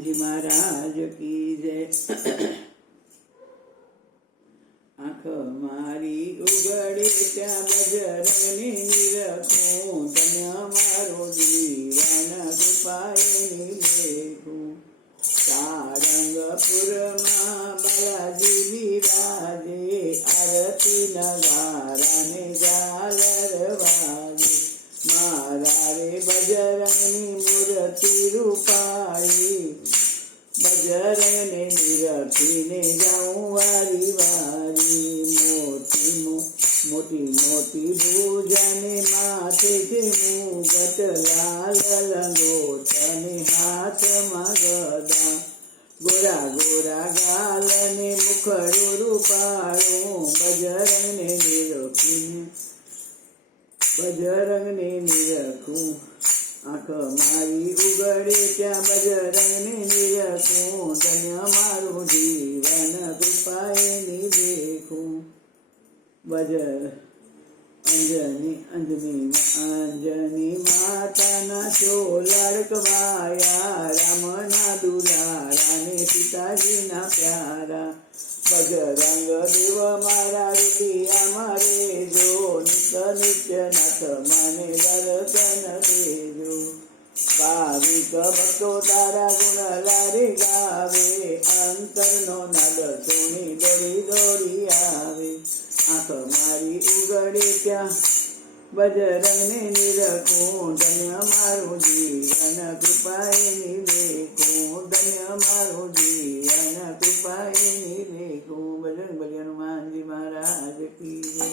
હનુમાનજી મહારાજ કી જય। આંખ મારી ઉગડે ત્યાં બજરંગની નિરખું, ધન્ય મારું જીવન કૃપાએ નિલેખું। સારંગપુરમાં બાલાજી બિરાજે, આરતી નગારાને ઝાલર વાગે। મારા રે બજરંગની મૂર્તિ રૂપાળી, બજરંગને નિરખીને જાઉં વારી વારી। મોટી મોટી ભુજાને માથે છે મુગટ લાલ લંગોટને હાથમાં ગદા। ગોરા ગોરા ગાલને મુખડું રૂપાળું, બજરંગને નિરખું। આંખ મારી ઉગડે ત્યાં બજરંગને નિરખું, ધન્ય મારું જીવન કૃપાએ નિલેખું। અંજની માતાના ચોલડકવાયા, રામના દુલારાને સીતાજીના પ્યારા। બજરંગ દેવ મારા રૂપિયામાં રેજો, નિત્ય નાથ મને દર્શન દેજો। ભાવિક ભક્તો તારા ગુણ લારે ગાવે, અંતરનો નાદ સોની દોડી દોડી આવે। આંખ મારી ઉગડે ત્યાં બજરંગને નિરખું, ધન્ય મારું જીવન કૃપાએ નિલેખું। ધન્ય મારું જીવન કૃપાએ નિલેખું। બજરંગ બલી હનુમાનજી મહારાજ કી જય।